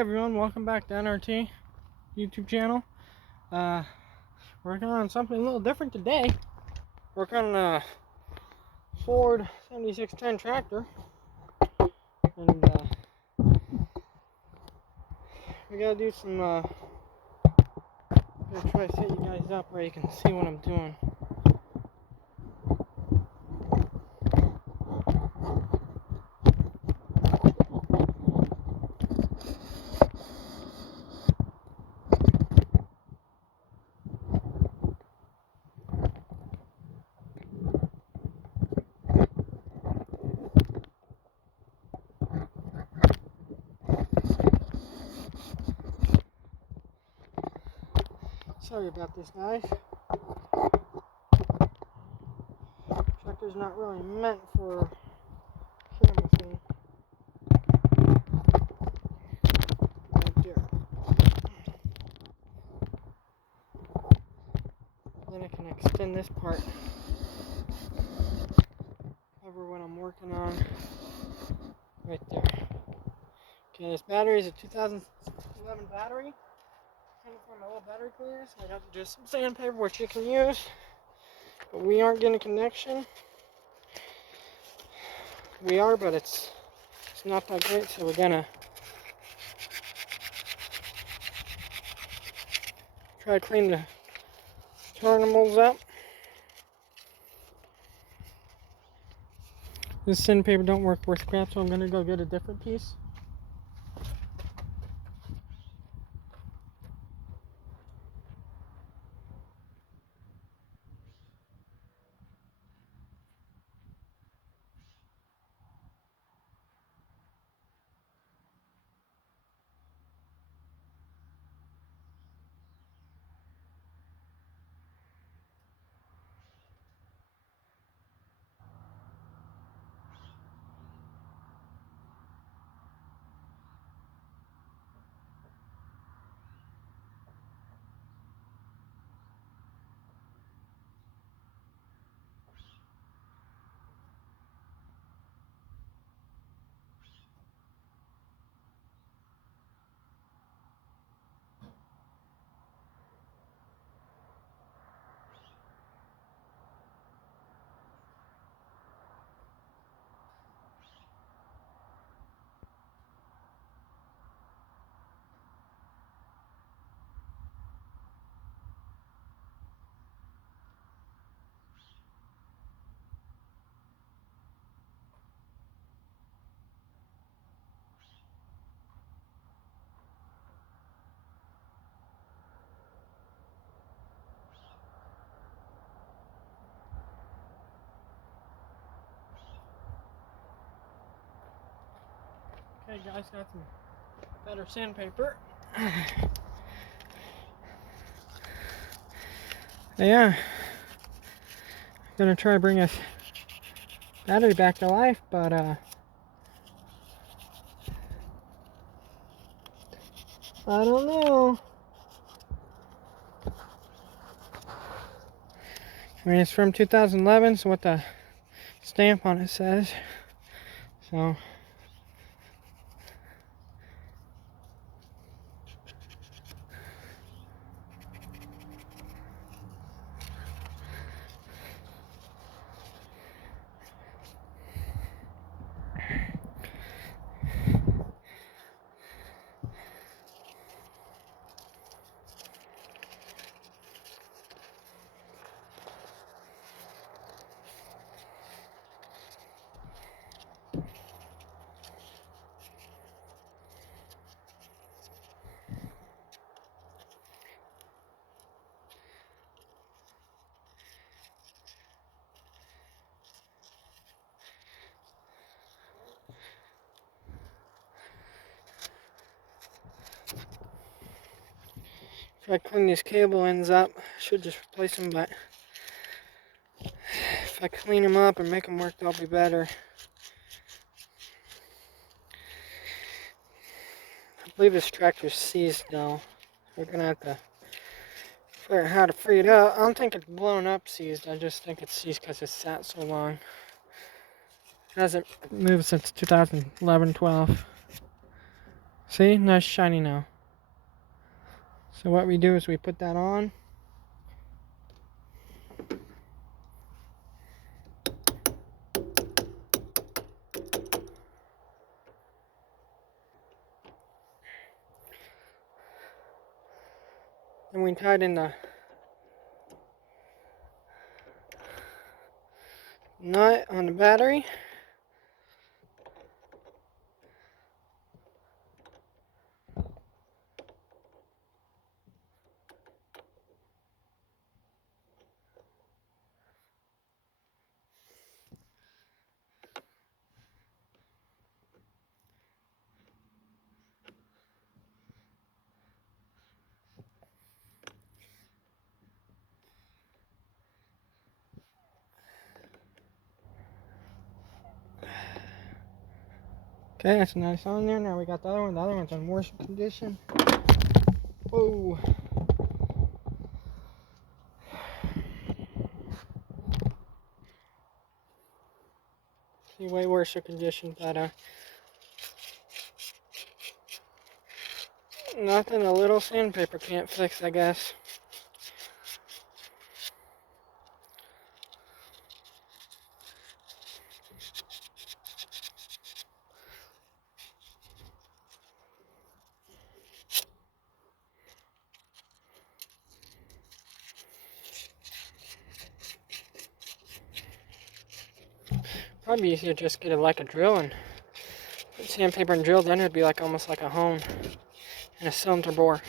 everyone, welcome back to N.R.T. YouTube channel. Working on something a little different today. Working on a Ford 7610 tractor. And we gotta do some, gotta try to set you guys up where you can see what I'm doing. Sorry about this, guys. Tractor's not really meant for canvassing. Right there. Then I can extend this part over what I'm working on. Right there. Okay, this battery is a 2011 battery. For my little battery cleaner, so I got just some sandpaper which you can use, but we aren't getting a connection. We are, but it's not that great, so we're gonna try to clean the terminals up. This sandpaper don't work worth crap, so I'm gonna go get a different piece. Okay, guys, got some better sandpaper. Yeah, gonna try to bring this battery back to life, but I don't know. I mean, it's from 2011, so what the stamp on it says. So if I clean these cable ends up, I should just replace them, but if I clean them up and make them work, they'll be better. I believe this tractor's seized though. We're gonna have to figure out how to free it up. I don't think it's blown up seized, I just think it's seized because it's sat so long. It hasn't moved since 2011-12. See, nice shiny now. So what we do is we put that on. And we tied in the nut on the battery. Okay, that's nice on there. Now we got the other one. The other one's in worse condition. Whoa. See, way worse condition, but nothing a little sandpaper can't fix, I guess. Probably easier to just get like a drill and put sandpaper and drill, then it'd be like almost like a hone and a cylinder bore.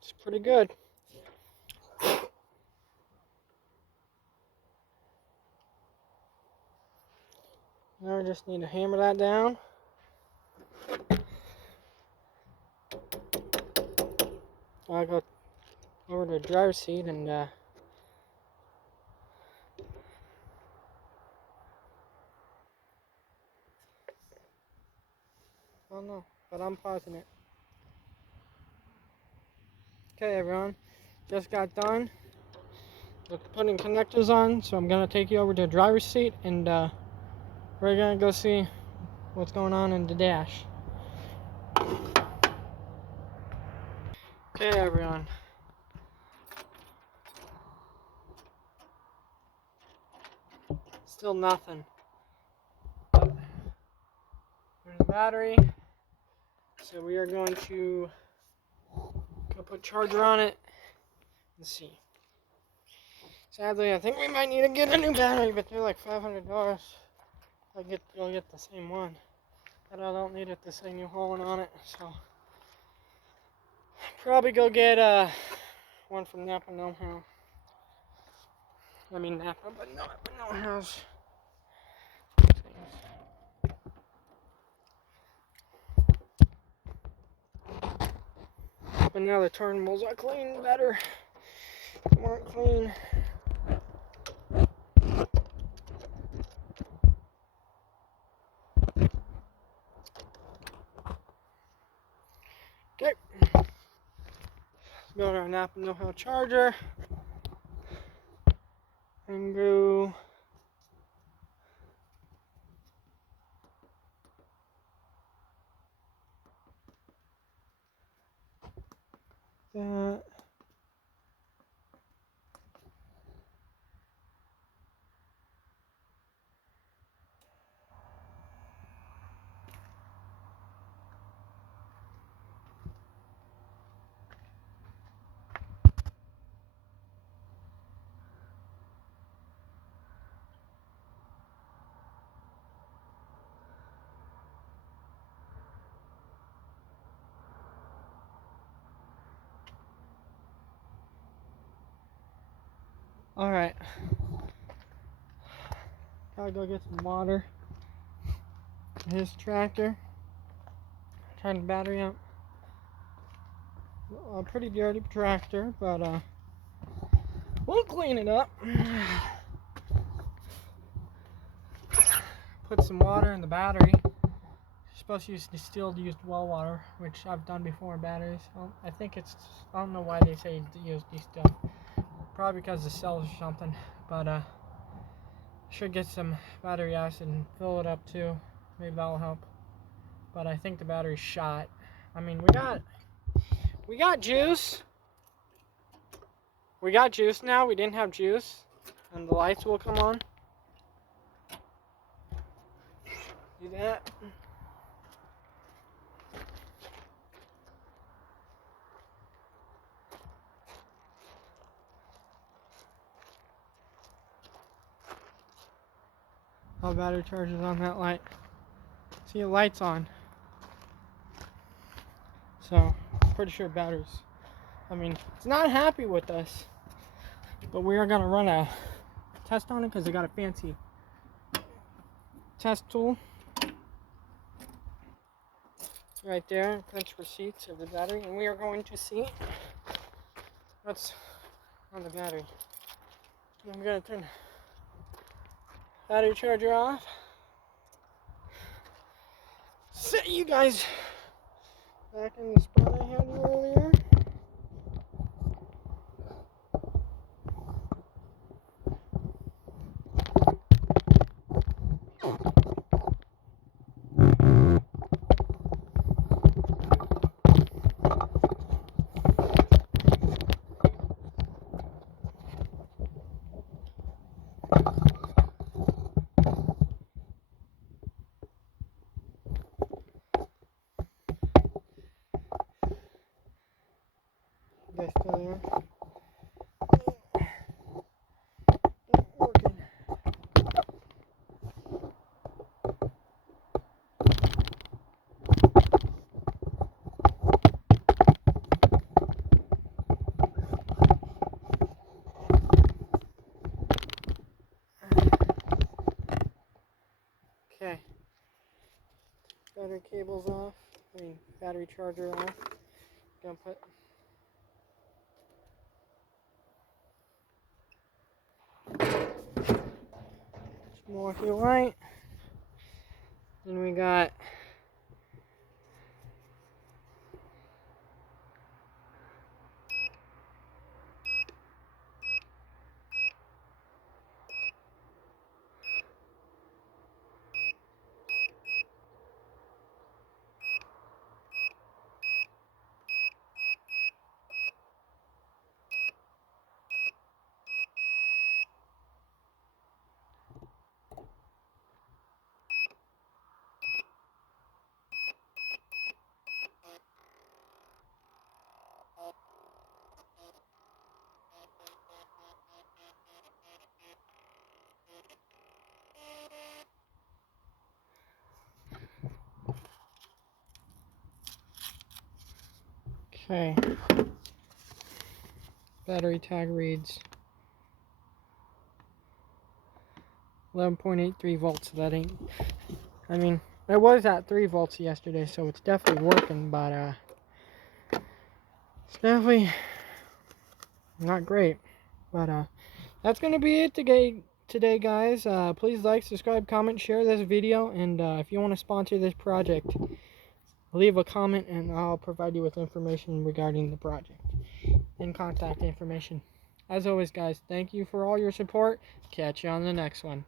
It's pretty good. Now we just need to hammer that down. I'll go over to the driver's seat and oh no, but I'm pausing it. Okay, everyone, just got done with putting connectors on, so I'm gonna take you over to the driver's seat and we're gonna go see what's going on in the dash. Okay, everyone. Still nothing. There's the battery. So we are going to go put charger on it and see. Sadly, I think we might need to get a new battery, but they're like $500. I'll get the same one, but I don't need it to say New Holland on it. So probably go get one from Napa Know-How. I mean Napa, but Know-How's. But now the turnables are clean better. They weren't clean. Okay. Let's go to our Napa Know-How charger and go that. Alright. Gotta go get some water. His tractor. Turn the battery up. A pretty dirty tractor, but we'll clean it up. Put some water in the battery. You're supposed to use distilled used well water, which I've done before in batteries. I think it's, I don't know why they say use distilled. Probably because of the cells or something, but should get some battery acid and fill it up too. Maybe that'll help. But I think the battery's shot. I mean, we got juice. We got juice now. We didn't have juice, and the lights will come on. Do that. Oh, battery charger's on that light. See, the light's on. So, pretty sure batteries. I mean, it's not happy with us. But we are going to run a test on it because I got a fancy test tool. Right there, prints receipts of the battery. And we are going to see what's on the battery. I'm going to turn the battery charger off. Set you guys back in the spot I had you earlier. You guys still there? Working. Okay. Battery cable's off. I mean, battery charger off. Gonna put more if you like. Then we got okay. Battery tag reads 11.83 volts. That ain't. I mean, it was at 3 volts yesterday, so it's definitely working, but it's definitely not great. But that's gonna be it today, guys. Please like, subscribe, comment, share this video, and if you want to sponsor this project, leave a comment and I'll provide you with information regarding the project and contact information. As always, guys, thank you for all your support. Catch you on the next one.